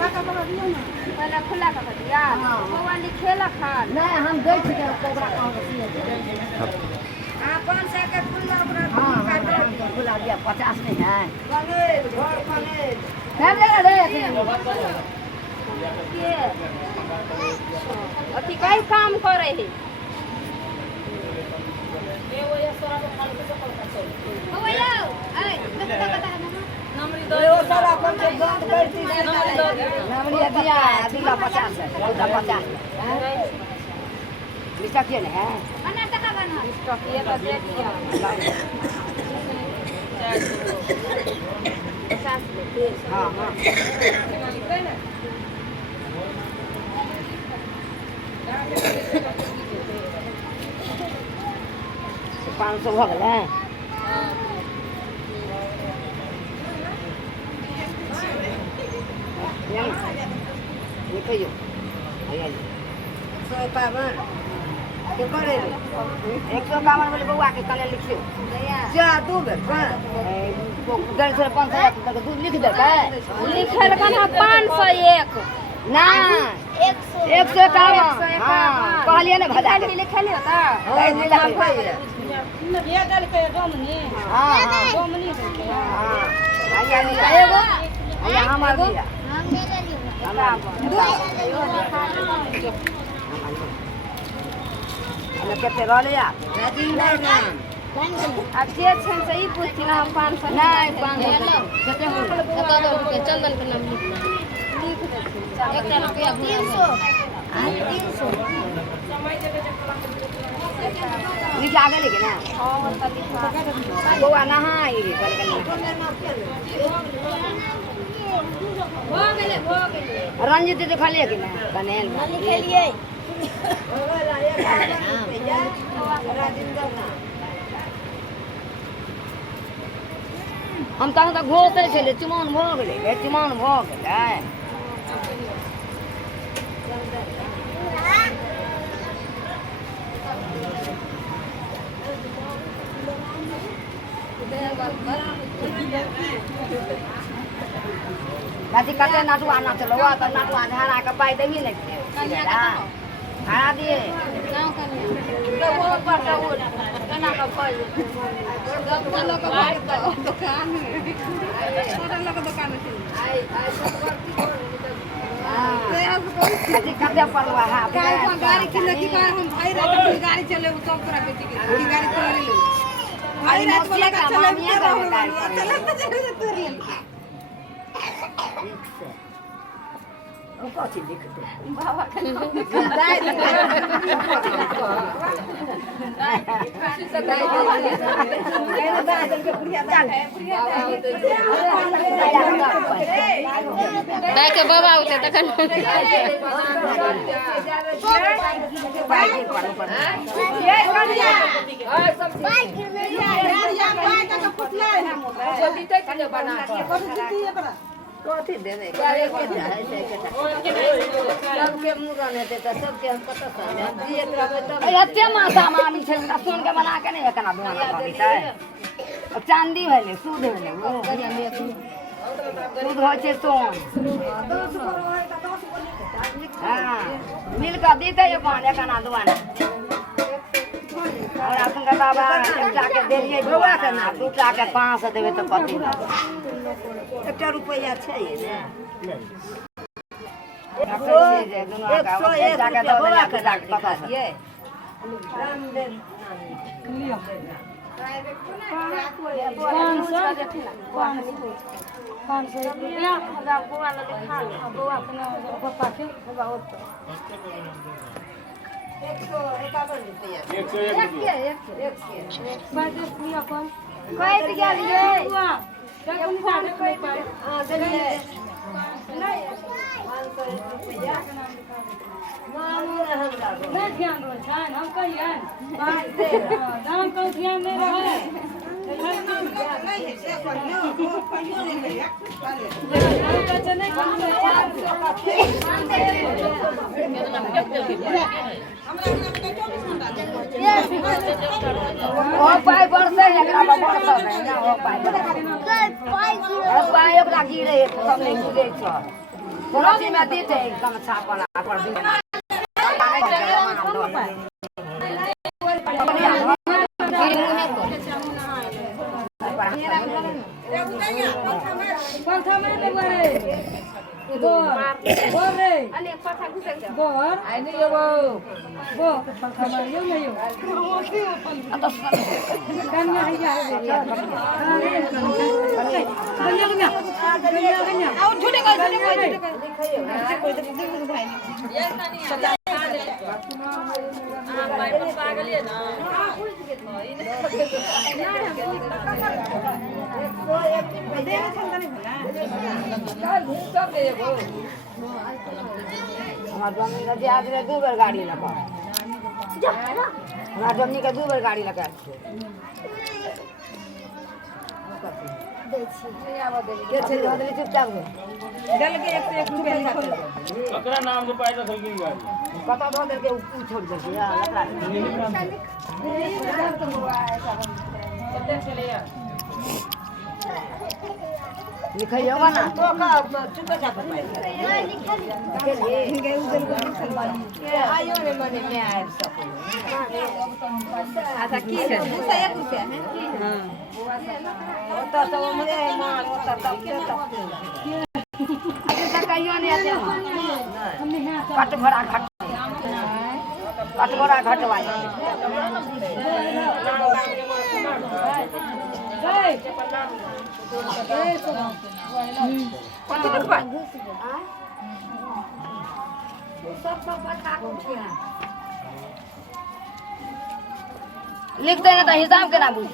पहले खुला का दिया मोबाइल लिखेला खान नहीं हम दे छिके कोबरा कहां के सिए हां 500 के खुला ओकरा खुला दिया 50 नहीं है पनीर घर पनीर हम ले रे के अथी कई काम करे है ए वो ये सारा खान के पकड़ चल ओ यो ए नंबरी दो वो सारा अपन के बंद करती नंबरी दिया दिला 50 है 50 मिस्टर के है मना टका बना स्टॉक ये तो दे दिया 50 हां हां 500 हो गए ये कहियो आइए 151 के करे 151 बोले बउआ के कने लिखियो जा दू बेर गन से 500 तक दूध लिख दे लिखल कना 501 ना 151 हां कहलिए ने भजा के लिखल होता ये डाल के डोमनी हां डोमनी हां आइए एगो आइए हमार दिया हम ले लियो हम केते रहले या अब जे छन से ई पूछती ना हम 500 नहीं 500 केते हो चंदन के नाम लिख एक रुपया 300 नीचे आगे लेके ना हां त लिखा बउआ नहाई कल हो गेले रंजित दीदी खा लिए कि ना कनेल लिखलिए हम तहन तक घोते छले चुमान भ गेलै चुमान भ गेलै बाजी कते नाटुआ नाचलवा त नाटुआ धारा के पाई देबी नै कन्या हां दिए गांव कन्या तो वो पर तो कना का फल सब लोग का भाई तो दुकान में छोटा लोग का दुकान में आई बाजी कते परवा हा गाड़ी किने की बार हम भाई रात में गाड़ी चले वो सब पूरा बेटी के गाड़ी तोड़ ले भाई रात वाला का चले चले तोड़ ले ओ कथि लिख दे बाबा के दाई के बाबा उठे तखन कथि देने सबके मुरन हेतै त सबके हम कत एते माथा मामी छै सुन के बना के नहीं एकना दुआना करितै चांदी भेलै सूद भेलै वो सूद होइ छै सोन हाँ मिल के देतै अपन एकना दुआना हमरा सुन के बाबा एकटा के देलियै बउआ के ना दूटा के 500 देबै त कथि एकटा रुपैया छै ने 500 ओ पाई बढ़ते एकरा में बढ़ते नहीं ना ओ पाई पाई एकरा गिरे सब नहीं गिरे छ कोनो दिन में देते कम छापला पर दिन हमारे दो बार गाड़ी लगा हमारे जमनी का दो बार गाड़ी लगा चुपचाप नाम से पाई तो गाड़ी पता दो दे के छोड़ दे लिखाई होगा ना तो का चुपचाप आयो रे मने में आए सब अच्छा की है दूसरा एक रुपया है हां ओता सब मरे मां ओता तब अच्छा कहियो नहीं आते कट भरा घट कटोरा घटवाई लिख देना तो हिसाब केना बुझ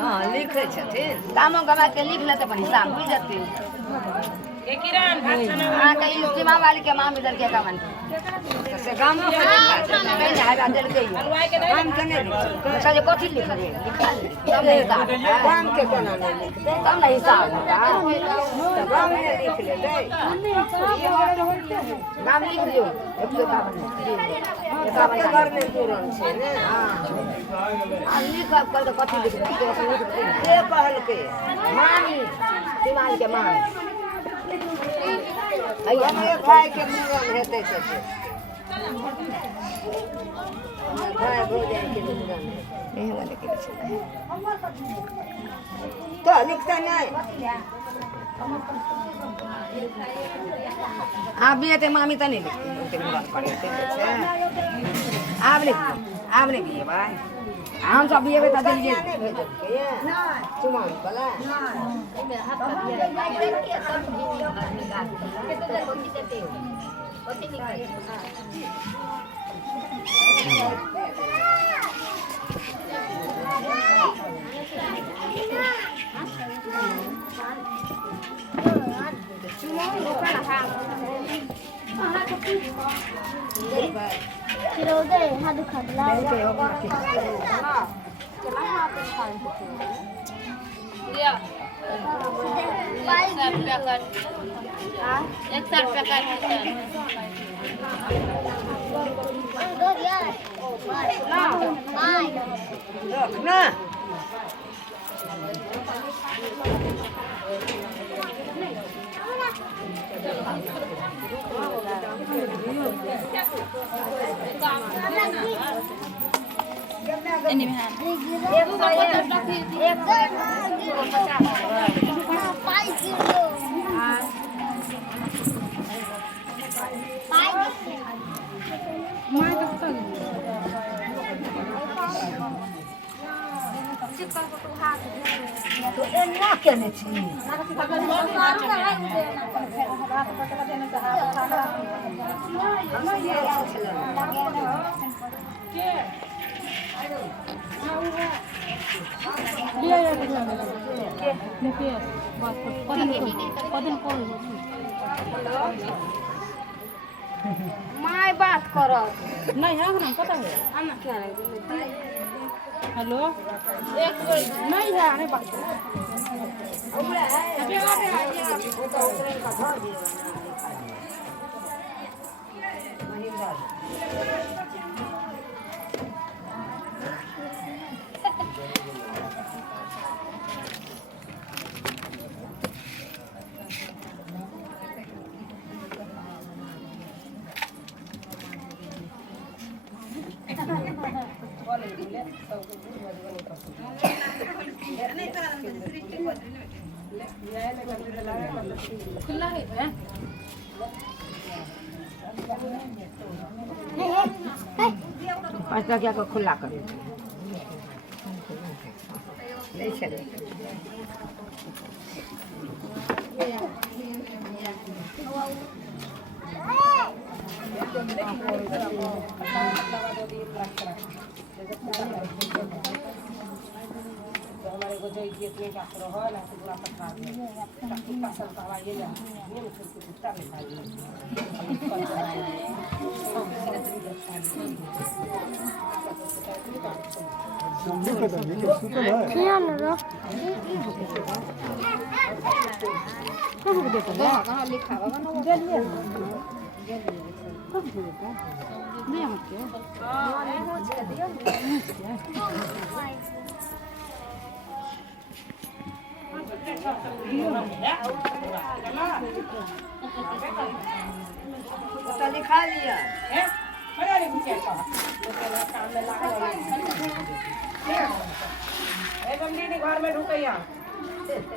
हाँ लिखे छथिन दामो गवा के लिख लेते पर हिसाब बुझ जाते के इस्तीमा वाली के मां मिलल के कमन से गाम में नहीं आएगा दिल के काम कने कहे कथि लिख रे तब हिसाब काम के कोना नहीं तब नहीं हिसाब तब गाम में लिख ले दे नाम लिख दियो 151 घर में पूरन छे ने हां लिख कर तो कथि लिख दे के कहल के मानी दिमाग के मान अइया खाए के मूरन हेतै से खाए हो जाए के मूरन नहीं वाले के तो लिखता नहीं आप भी आते मामी तो नहीं लिखती उनके मूरन पड़े आप लिखिए भाई हम सब ये बता दीजिए सुमन बोला Kiroge, hadu khadla. लिया 100 रुपया कर 100 रुपया कर ना ini mehan तो एना केने छी माय बात करो नहीं है हम पता है अन्ना क्या है हेलो एक नहीं है आने बात अभी आ रहे हैं वो तो उतरे का घर भी खुला है हैं पाँच टकिया को खुला कर नहीं चले हमारे को जो ये इतने का रहो ना तो पूरा पका दे ताकि फसल का ये ना ये मुझे कुत्ता में खा क्या ना कहाँ लिखा होगा ना वो जल्दी नहीं हम क्यों तो लिखा लिया बड़ा नहीं कुछ ऐसा काम में लगा एकदम दीदी घर में ढुकैया